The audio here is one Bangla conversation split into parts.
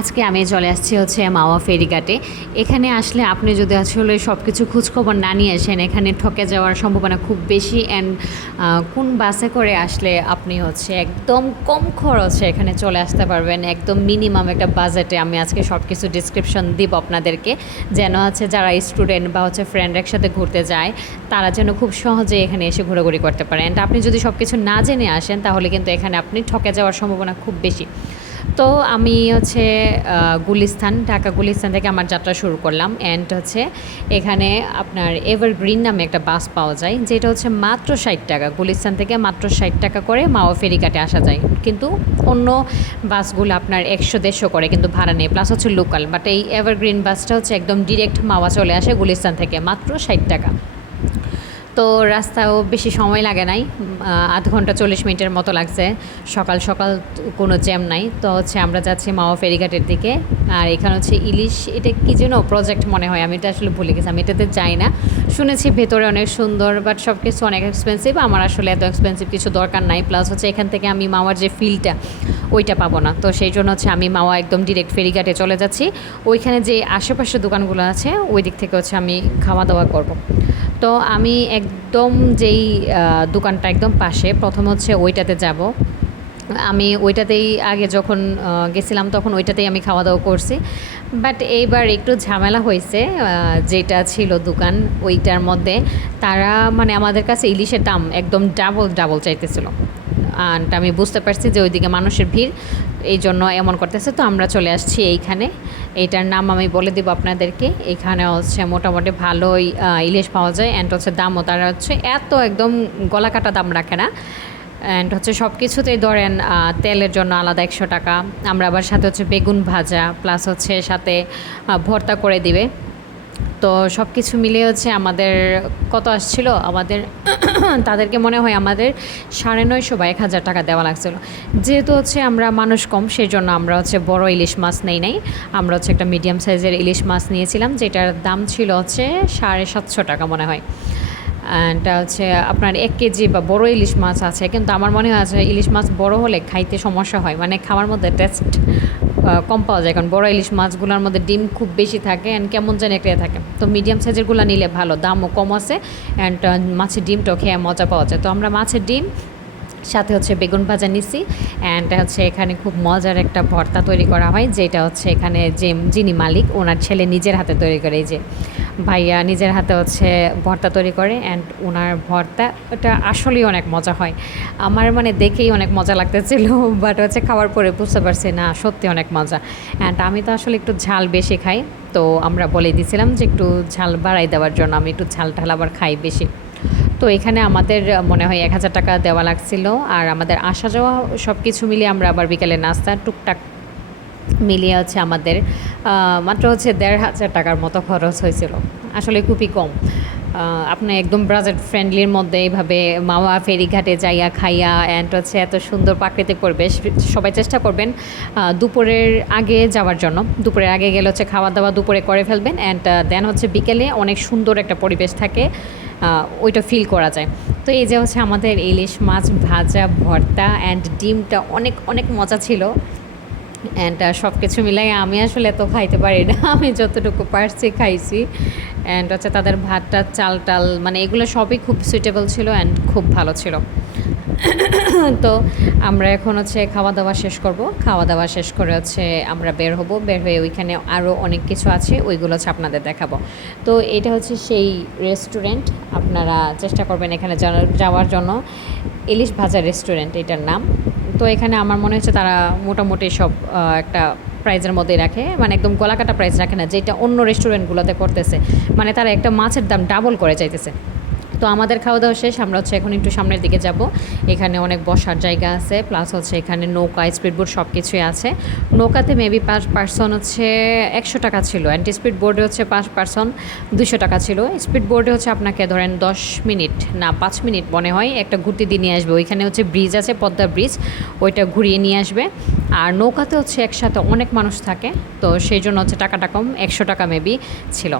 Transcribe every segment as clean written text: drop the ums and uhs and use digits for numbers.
আজকে আমি চলে আসছি হচ্ছে মাওয়া ফেরিঘাটে। এখানে আসলে আপনি যদি আসলে সব কিছু খোঁজখবর না নিয়ে আসেন, এখানে ঠকে যাওয়ার সম্ভাবনা খুব বেশি। অ্যান্ড কোন বাসে করে আসলে আপনি হচ্ছে একদম কম খরচে এখানে চলে আসতে পারবেন, একদম মিনিমাম একটা বাজেটে। আমি আজকে সব কিছু ডিসক্রিপশন দিব আপনাদেরকে, যেন হচ্ছে যারা স্টুডেন্ট বা হচ্ছে ফ্রেন্ড একসাথে ঘুরতে যায় তারা যেন খুব সহজে এখানে এসে ঘোরাঘুরি করতে পারে। অ্যান্ড আপনি যদি সব কিছু না জেনে আসেন তাহলে কিন্তু এখানে আপনি ঠকে যাওয়ার সম্ভাবনা খুব বেশি। তো আমি হচ্ছে গুলিস্তান, ঢাকা গুলিস্তান থেকে আমার যাত্রা শুরু করলাম। অ্যান্ড হচ্ছে এখানে আপনার এভারগ্রিন নামে একটা বাস পাওয়া যায়, যেটা হচ্ছে মাত্র 60 টাকা। গুলিস্তান থেকে মাত্র 60 টাকা করে মাওয়া ফেরিঘাটে আসা যায়। কিন্তু অন্য বাসগুলো আপনার 100-150 করে কিন্তু ভাড়া নেই, প্লাস হচ্ছে লোকাল। বাট এই এভারগ্রিন বাসটা হচ্ছে একদম ডিরেক্ট মাওয়া চলে আসে গুলিস্তান থেকে, মাত্র 60 টাকা। তো রাস্তাও বেশি সময় লাগে নাই, আধ ঘন্টা 40 মিনিটের মতো লাগছে। সকাল সকাল কোনো জ্যাম নাই। তো হচ্ছে আমরা যাচ্ছি মাওয়া ফেরিঘাটের দিকে। আর এখানে হচ্ছে ইলিশ, এটা কী যেন প্রজেক্ট মনে হয়, আমি এটা আসলে ভুলে গেছি, আমি এটাতে যাই না। শুনেছি ভেতরে অনেক সুন্দর, বাট সব কিছু অনেক এক্সপেন্সিভ। আমার আসলে এত এক্সপেন্সিভ কিছু দরকার নাই। প্লাস হচ্ছে এখান থেকে আমি মাওয়ার যে ফিলটা ওইটা পাবো না। তো সেই জন্য হচ্ছে আমি মাওয়া একদম ডিরেক্ট ফেরিঘাটে চলে যাচ্ছি। ওইখানে যে আশেপাশে দোকানগুলো আছে ওই দিক থেকে হচ্ছে আমি খাওয়া দাওয়া করব। তো আমি একদম যেই দোকানটা একদম পাশে, প্রথম হচ্ছে ওইটাতে যাব। আমি ওইটাতেই আগে যখন গেছিলাম তখন ওইটাতেই আমি খাওয়া দাওয়া করছি। বাট এইবার একটু ঝামেলা হয়েছে। যেটা ছিল দোকান ওইটার মধ্যে, তারা মানে আমাদের কাছে ইলিশের দাম একদম ডাবল ডাবল চাইতেছিল। অ্যান্ড আমি বুঝতে পারছি যে ওইদিকে মানুষের ভিড়, এই জন্য এমন করতেছে। তো আমরা চলে আসছি এইখানে। এইটার নাম আমি বলে দেবো আপনাদেরকে। এখানে হচ্ছে মোটামুটি ভালোই ইলিশ পাওয়া যায়। অ্যান্ড হচ্ছে দামও তারা হচ্ছে এত একদম গলা কাটা দাম রাখে না। অ্যান্ড হচ্ছে সব কিছুতেই ধরেন তেলের জন্য আলাদা 100 টাকা। আমরা আবার সাথে হচ্ছে বেগুন ভাজা, প্লাস হচ্ছে সাথে ভর্তা করে দিবে। তো সব কিছু মিলিয়ে হচ্ছে আমাদের কত আসছিল, আমাদের তাদেরকে মনে হয় আমাদের 950 বা 1000 টাকা দেওয়া লাগছিলো। যেহেতু হচ্ছে আমরা মানুষ কম, সেই জন্য আমরা হচ্ছে বড় ইলিশ মাছ নেই। আমরা হচ্ছে একটা মিডিয়াম সাইজের ইলিশ মাছ নিয়েছিলাম, যেটার দাম ছিল হচ্ছে 750 টাকা মনে হয়। অ্যান্ড হচ্ছে আপনার 1 কেজি বা বড় ইলিশ মাছ আছে, কিন্তু আমার মনে হয় আছে ইলিশ মাছ বড় হলে খাইতে সমস্যা হয়, মানে খাওয়ার মধ্যে টেস্ট কম পাওয়া যায়। কারণ বড় ইলিশ মাছগুলোর মধ্যে ডিম খুব বেশি থাকে অ্যান্ড কেমন যেন একটা থাকে। তো মিডিয়াম সাইজেরগুলো নিলে ভালো, দামও কম আছে। অ্যান্ড মাছের ডিমটাও খেয়ে মজা পাওয়া যায়। তো আমরা মাছের ডিম সাথে হচ্ছে বেগুন ভাজা নিছি। অ্যান্ড হচ্ছে এখানে খুব মজার একটা ভর্তা তৈরি করা হয়, যেটা হচ্ছে এখানে যিনি মালিক ওনার ছেলে নিজের হাতে তৈরি করে। এই যে ভাইয়া নিজের হাতে হচ্ছে ভর্তা তৈরি করে। অ্যান্ড ওনার ভর্তা ওটা আসলেই অনেক মজা হয়। আমার মানে দেখেই অনেক মজা লাগতেছিল, বাট হচ্ছে খাওয়ার পরে বুঝতে পারছি না সত্যি অনেক মজা। অ্যান্ড আমি তো আসলে একটু ঝাল বেশি খাই, তো আমরা বলে দিয়েছিলাম যে একটু ঝাল বাড়াই দেওয়ার জন্য। আমি একটু ঝাল ঢাল আবার খাই বেশি। তো এখানে আমাদের মনে হয় 1000 টাকা দেওয়া লাগছিল। আর আমাদের আসা যাওয়া সব কিছু মিলিয়ে আমরা আবার বিকেলে নাস্তা টুকটাক মিলিয়ে হচ্ছে আমাদের মাত্র হচ্ছে 1500 টাকার মতো খরচ হয়েছিল। আসলে খুবই কম। আপনি একদম বাজেট ফ্রেন্ডলির মধ্যে এইভাবে মাওয়া ফেরিঘাটে যাইয়া খাইয়া, অ্যান্ড হচ্ছে এত সুন্দর প্রাকৃতিক পরিবেশ। সবাই চেষ্টা করবেন দুপুরের আগে যাওয়ার জন্য। দুপুরের আগে গেলে হচ্ছে খাওয়া দাওয়া দুপুরে করে ফেলবেন। অ্যান্ড দেন হচ্ছে বিকেলে অনেক সুন্দর একটা পরিবেশ থাকে, ওইটা ফিল করা যায়। তো এই যে হচ্ছে আমাদের ইলিশ মাছ ভাজা, ভর্তা অ্যান্ড ডিমটা অনেক অনেক মজা ছিল। অ্যান্ড সব কিছু মিলাই আমি আসলে এত খাইতে পারি না, আমি যতটুকু পারছি খাইছি। অ্যান্ড হচ্ছে তাদের ভাতটা চাল টাল মানে এগুলো সবই খুব সুইটেবল ছিল অ্যান্ড খুব ভালো ছিল। তো আমরা এখন হচ্ছে খাওয়া দাওয়া শেষ করব। খাওয়া দাওয়া শেষ করে হচ্ছে আমরা বের হব। বের হয়ে ওইখানে আরও অনেক কিছু আছে, ওইগুলো হচ্ছে আপনাদের দেখাবো। তো এটা হচ্ছে সেই রেস্টুরেন্ট, আপনারা চেষ্টা করবেন এখানে যাওয়ার জন্য। ইলিশ ভাজা রেস্টুরেন্ট এটার নাম। তো এখানে আমার মনে হচ্ছে তারা মোটামুটি সব একটা প্রাইজের মধ্যেই রাখে, মানে একদম গলাকাটা প্রাইস রাখে না, যেটা অন্য রেস্টুরেন্টগুলোতে করতেছে। মানে তারা একটা মাছের দাম ডাবল করে চাইতেছে। তো আমাদের খাওয়া দাওয়া শেষ, আমরা হচ্ছে এখন একটু সামনের দিকে যাব। এখানে অনেক বসার জায়গা আছে, প্লাস হচ্ছে এখানে নৌকা, স্পিডবোট সব কিছুই আছে। নৌকাতে মেবি পার পার্সন হচ্ছে 100 টাকা ছিল। অ্যান্ড স্পিড বোর্ডে হচ্ছে পার পার্সন 200 টাকা ছিল। স্পিড বোর্ডে হচ্ছে আপনাকে ধরেন 10 মিনিট না 5 মিনিট মনে হয় একটা ঘুরতে দিয়ে নিয়ে আসবে। ওইখানে হচ্ছে ব্রিজ আছে, পদ্মা ব্রিজ, ওইটা ঘুরিয়ে নিয়ে আসবে। আর নৌকাতে হচ্ছে একসাথে অনেক মানুষ থাকে, তো সেই জন্য হচ্ছে টাকাটা কম, 100 টাকা মেবি ছিল।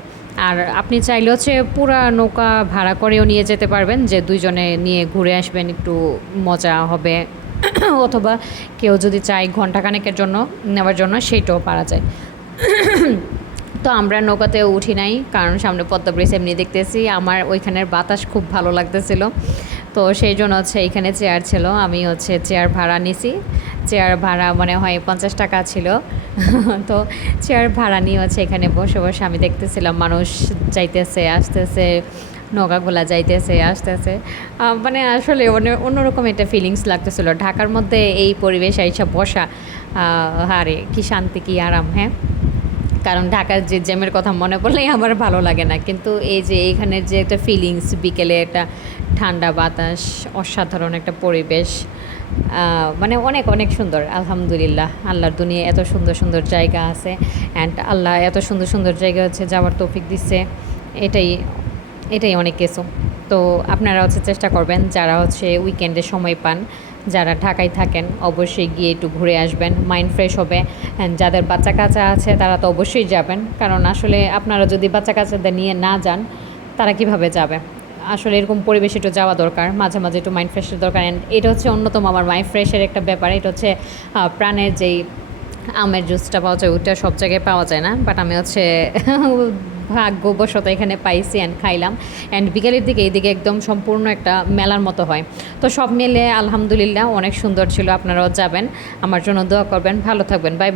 আর আপনি চাইলে হচ্ছে পুরা নৌকা ভাড়া করেও নিয়ে যেতে পারবেন, যে দুইজনে নিয়ে ঘুরে আসবেন, একটু মজা হবে, অথবা কেউ যদি চায় ঘন্টাখানেকের জন্য নেওয়ার জন্য সেইটাও পারা যায়। তো আমরা নৌকাতেও উঠি নাই, কারণ সামনে পদ্মা ব্রিজ এমনি দেখতেছি, আমার ওইখানের বাতাস খুব ভালো লাগতেছিল। তো সেই জন্য এইখানে চেয়ার ছিল, আমি চেয়ার ভাড়া নিছি। চেয়ার ভাড়া মনে হয় 50 টাকা ছিল। তো চেয়ার ভাড়া নিয়ে এখানে বসে বসে আমি দেখতেছিলাম মানুষ যাইতেছে আসতেছে, নৌকাগুলা যাইতেছে আসতেছে। মানে আসলে অন্যরকম একটা ফিলিংস লাগতেছিল। ঢাকার মধ্যে এই পরিবেশ এইসব বসা, আরে কি শান্তি, কি আরাম। হ্যাঁ, কারণ ঢাকার যে জ্যামের কথা মনে পড়লেই আমার ভালো লাগে না, কিন্তু এই যে এইখানের যে একটা ফিলিংস, বিকেলে একটা ঠান্ডা বাতাস, অসাধারণ একটা পরিবেশ, মানে অনেক অনেক সুন্দর। আলহামদুলিল্লাহ, আল্লাহর দুনিয়ায় এত সুন্দর সুন্দর জায়গা আছে, অ্যান্ড আল্লাহ এত সুন্দর সুন্দর জায়গা যাওয়ার তৌফিক দিচ্ছে, এটাই এটাই অনেক কিছু। তো আপনারা চেষ্টা করবেন, যারা উইকেন্ডে সময় পান, যারা ঢাকায় থাকেন, অবশ্যই গিয়ে একটু ঘুরে আসবেন, মাইন্ড ফ্রেশ হবে। অ্যান্ড যাদের বাচ্চা কাচ্চা আছে তারা তো অবশ্যই যাবেন, কারণ আসলে আপনারা যদি বাচ্চা কাচ্চাদের নিয়ে না যান তারা কিভাবে যাবে। আসলে এরকম পরিবেশে একটু যাওয়া দরকার, মাঝে মাঝে একটু মাইন্ড ফ্রেশের দরকার। অ্যান্ড এটা অন্যতম আমার মাইন্ড ফ্রেশের একটা ব্যাপার। এটা প্রাণের যেই আমের জুসটা পাওয়া যায়, ওইটা সব জায়গায় পাওয়া যায় না, বাট আমি ভাগ্যবশত এখানে পাইছি অ্যান্ড খাইলাম। অ্যান্ড বিকেলের দিকে এইদিকে একদম সম্পূর্ণ একটা মেলার মতো হয়। তো সব মিলে আলহামদুলিল্লাহ অনেক সুন্দর ছিল। আপনারাও যাবেন, আমার জন্য দোয়া করবেন। ভালো থাকবেন, বাই বাই।